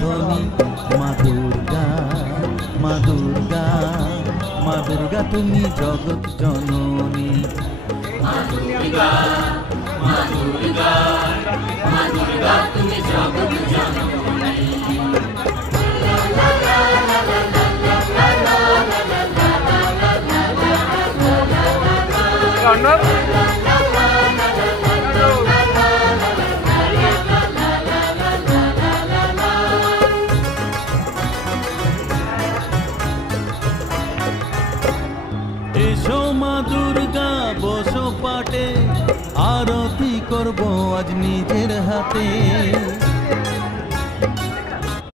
ধ্বনি। মা দুর্গা, মা দুর্গা, মা দুর্গা তুমি জগৎ জননী। মা দুর্গা, মা দুর্গা, মা দুর্গা তুমি জগৎ জননী। এসো মা দুর্গা বসো পাটে, আরতি করব আজ নিজের হাতে।